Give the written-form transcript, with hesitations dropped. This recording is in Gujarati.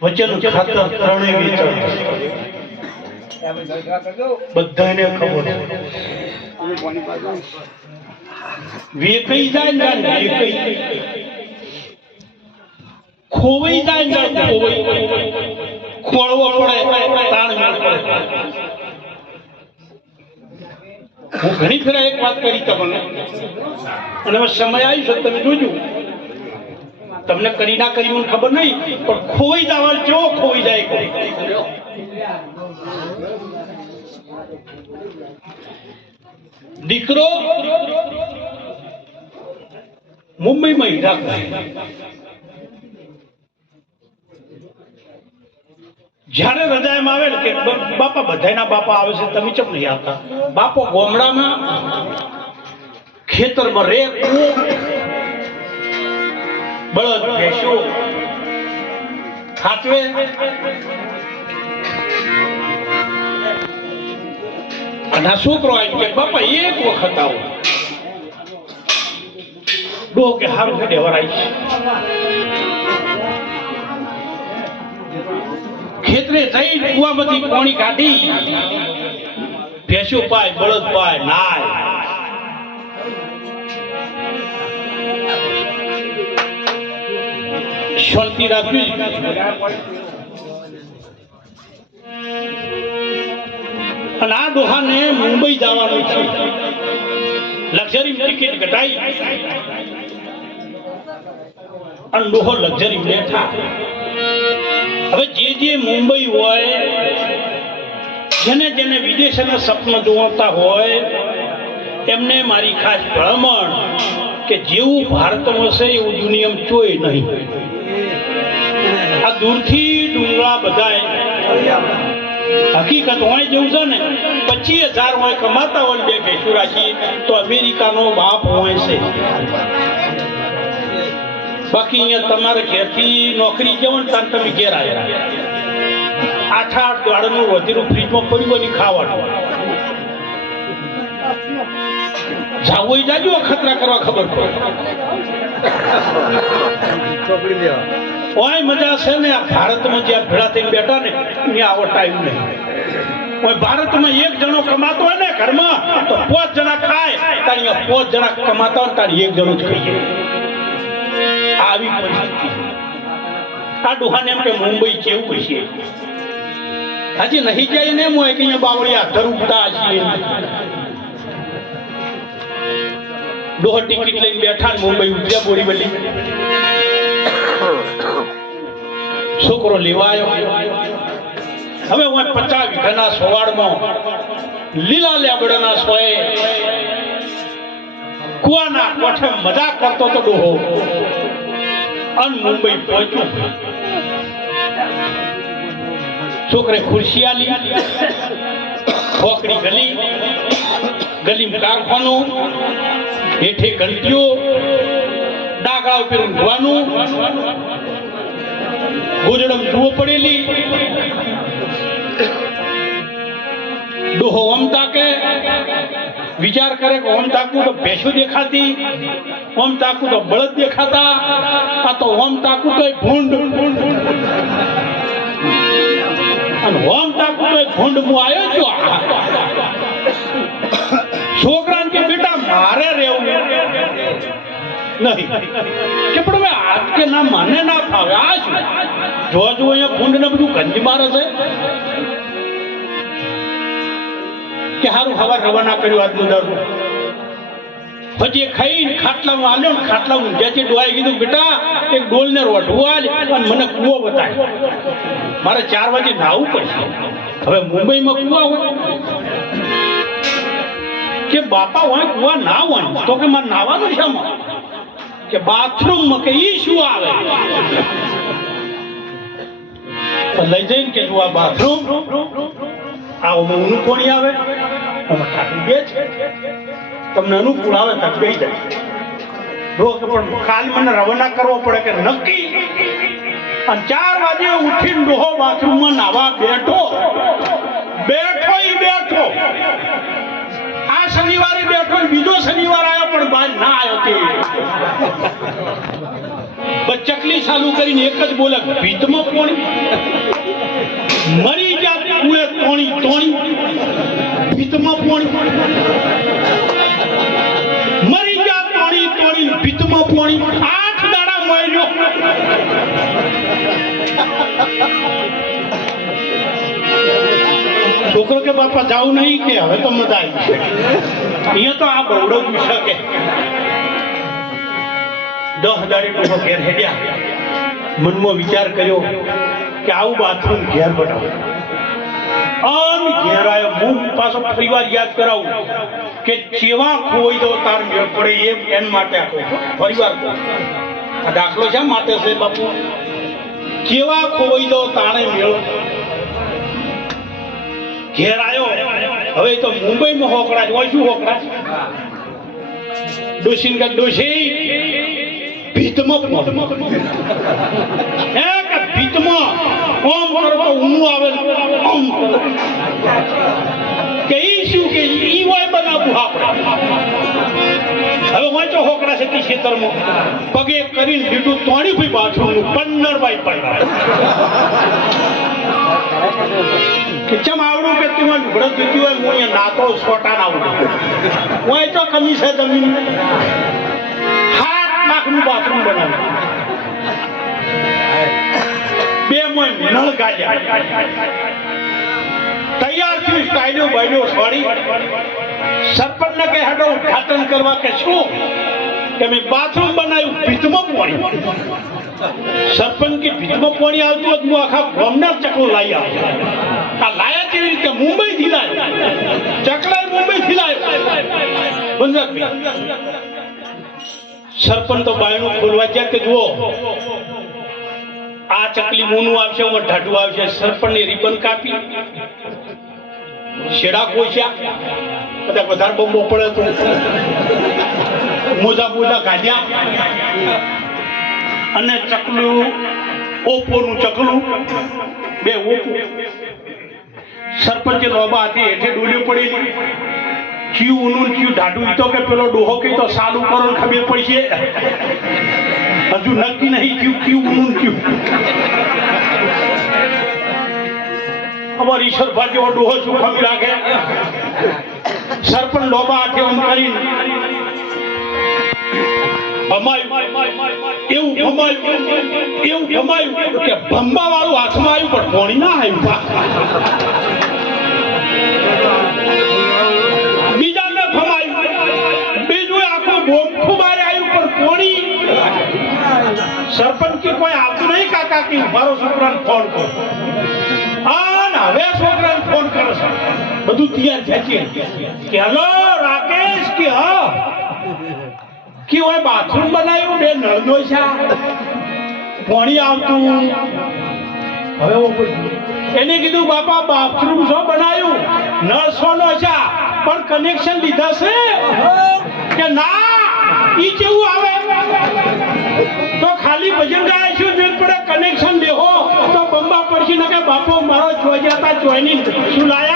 વચન ખાતર ત્રણેય વેચાણ બધાને ખબર છે વેકઈ જાય ને વેકઈ ખોવાઈ જાય ને ખોવાઈ ખોળવો પડે તાણ પડે હું ઘણી ફેરા એક વાત કરી તમને અને હવે સમય આવી છે તમે જોજો તમને કરી ના કરી મને ખબર નહીં પણ ખોવાઈ જવા કેવો ખોવાઈ જાય દીકરો મુંબઈમાં હીરા જ્યારે રજામાં આવે ને કે બાપા બધાના બાપા આવે છે તમે ચમ નહીં આવતા બાપો ગામડામાં ખેતરમાં રે બળદ ભેંસો ખાતવે અને છોકરો આવી કે બાપા એક વખત આવો ડો કે હારું છે દેવરાઈ ખેતરે જઈ કુવામાંથી પાણી કાઢી ભેંસો પાય બળદ પાય નાય શાંતિ રાખવી અને આ ડોહાને મુંબઈ જવાનું છે લક્ઝરી ટિકિટ કટાઈ અને ડોહો લક્ઝરી બેઠા હવે જે મુંબઈ હોય જેને જેને વિદેશના સપના જોવાતા હોય એમને મારી ખાસ ભલામણ કે જેવું ભારતમાં છે એવું દુનિયામાં ચોય નહીં આ દૂરથી ડુંગળા બધાય હકીકત હોય જેવું છે ને 25,000 હોય કમાતા હોય બે ભેંસું રાખી તો અમેરિકાનો બાપ હોય છે બાકી અહીંયા તમારે ઘેરથી નોકરી જવો ને ત્યારે તમે ઘેર આવ્યા 8 દાડાનું વધેલું ફ્રીજમાં પડ્યું અને ખાવાનું જાવું જાજો ખતરા કરવા ખબર પડે ઓય મજા છે ને આ ભારતમાં જ્યાં ભેળા થઈને બેઠા ને ત્યાં આવો ટાઈમ નહીં ઓય ભારતમાં એક જણો કમાતો હોય ને ઘરમાં તો 5 જણા ખાય ત્યાં 5 જણા કમાતા હોય ત્યાં એક જણો જ ખાઈએ આવી પરિસ્થિતિ આ ડોહાને એમ કે મુંબઈ કેવું છે હજી નહીં જાય ને એમ હોય કે અહીંયા બાવળિયા ધરુપતા છીએ ડોહો ટિકિટ લઈને બેઠા ને મુંબઈ ઉતર્યા બોરીવલી છોકરો લેવાયો હવે હું 50 વીઘાના સોવાડમાં લીલા લેબડાના સોએ કુવાના કોઠે મજા કરતો તો ડોહો અન મુંબઈ પહોંચ્યો છોકરે ખુરશી આલી ખોકડી ગલી કારખાનું હેઠે ઘંટીઓ ડાગડા ઉપર ઊંઘવાનું ગોજડમ જુઓ પડેલી ડોહો ઓમ તાકે વિચાર કરે કે ઓમ તાકું તો ભેંસો દેખાતી ઓમ તાકું તો બળદ દેખાતા આ તો ઓમ તાકું તો ભૂંડ અને ઓમ તાકું તો ભૂંડ હું આવ્યો છું છોકરાને કે બેટા મારે રહેવું નહીં કે પણ હવે આજ કે ના મને ના ફાવે આ શું જો અહીંયા ભૂંડ ને બધું ગંજ મારે છે કે હારું હવાર રવાના કર્યું આજનું દારૂ પછી ખાઈને ખાટલામાં આલ્યો ને ખાટલામાં ઊંઘ્યાથી ડોહાએ કીધું બેટા એક ડોલ ને રોઢવું આલ અને મને કૂવો બતાય મારે 4 વાગે નાહવું પડશે હવે મુંબઈમાં કૂવા હોય કે બાપા હોય કૂવા ના હોય તો કે મારે નાહવાનું છે કે બાથરૂમમાં કે ઈ શું આવે લઈ જઈને કે આ બાથરૂમ આવો ઊનું કોણી આવે બે છે તમને અનુકૂળ આવે તો બે જાય રોજ પણ ખાલી મને રવાના કરવો પડે કે નક્કી અને 4 વાગે ઉઠીને ડોહો બાથરૂમમાં નાવા બેઠો આ શનિવારે બેઠો બીજો શનિવાર આવ્યો પણ બહાર ના આવ્યો કે બસ ચકલી ચાલુ કરીને એક જ બોલે ભીતમાં પોણી મરી જા કુએ તોણી તોણી ભીતમાં પોણી મરી જા તોણી તોણી ભીતમાં પોણી 8 દાડા મર્યો છોકરો કે બાપા જાવ નહીં કે હવે તો મજા આવી અહીંયા તો આ બવડો ગુસ્સા કે 10,000 લોકો ઘેર હેડ્યા મનમાં વિચાર કર્યો કે આવું બાથરૂમ ઘેર બનાવું ઘેર આવ્યો હું પાછો પરિવાર યાદ કરાવું કે ચેવા ખોઈ દો તાર મેળ પડે એમ માટે આપો પરિવાર આ દાખલો શા માટે છે બાપુ ચેવા ખોઈ દો તાણે મેળ ઘેર આવ્યો હવે તો મુંબઈમાં હોકડા હોય શું હોકડા ડોશી કે ડોશી ભીતમાં હે કે ભીતમાં ઓમ કરો તો ઊનું આવે ઓમ કે ઈ શું કે ઈ હોય બનાવું આપણે હવે વાંચો હોકડા છે તી ખેતરમાં પગે કરીને લીધું તોણી ભાઈ બાથરૂમનું 15 બાય 15 કે ચમ આવડું કે તું મને ભરત દીધી હોય હું અહીંયા નાતો છોટા ના આવડું હું તો કમી છે જમીન 7 લાખનું બાથરૂમ બનાવ્યું 2 માં નળ ગાળ્યા તૈયાર થયું સ્ટાઇલો બાઈલો છોડી સરપંચને કહે હેડો ઉદ્ઘાટન કરવા કે શું કે મેં બાથરૂમ બનાવ્યું ભીતમાં પાણી સરપંચ કે ભીતમાં પાણી આવતું હતું હું આખા ગામના ચકલો લાવી આવ્યો આ લાયા કેવી રીતે મુંબઈ થી લાવ્યો ચકલા મુંબઈ થી લાવ્યો સરપંચ તો બાયણું ખોલવા ગયા કે જુઓ આ ચકલી મોનું આવશે હું ઢાઢું આવશે સરપંચ ની રિબન કાપી શેડા કોચ્યા બધા વધારે બોમ્બો પડે તો મોજા મોજા કાઢ્યા અને ચકલું ઓપોનું ચકલું બે ઓપો સરપંચે લોબા હતી હેઠે ડોલ્યું પડી ચીયું ઊનું ચીયું ઢાઢું તો કે પેલો ડોહો કે તો સાલું કરો ખબર પડશે હજુ નક્કી નહીં ચીયું ચીયું ઊનું ચીયું અમાર ઈશ્વર ભાગ્ય ડોહો શું ખમી રાખે સરપંચ લોબા હાથે એમ કરીને એવું ભમાયું કે ભંબા વાળું હાથમાં આવ્યું પણ પોણી ના આવ્યું બીજાને ભમાયું બીજું આખું બોમખું બારે આવ્યું પણ પોણી સરપંચ કે કોઈ આવતું નહીં કાકા કે મારો છોકરાને ફોન કરો હવે છોકરાને ફોન કરો છો બધું તૈયાર છે કે હેલો રાકેશ કે હા કે ઓય બાથરૂમ બનાવ્યું બે નળનો છે પાણી આવતું હવે એને કીધું બાપા બાથરૂમ શો બનાવ્યું નળ સોનો છે પણ કનેક્શન લીધા છે કે ના ઈ કેવું આવે તો ખાલી ભજન ગાય છું મેં પડે કનેક્શન દેહો તો બંબા પડશે ને કે બાપો મારો જોઈ જતા જોઈની શું લાય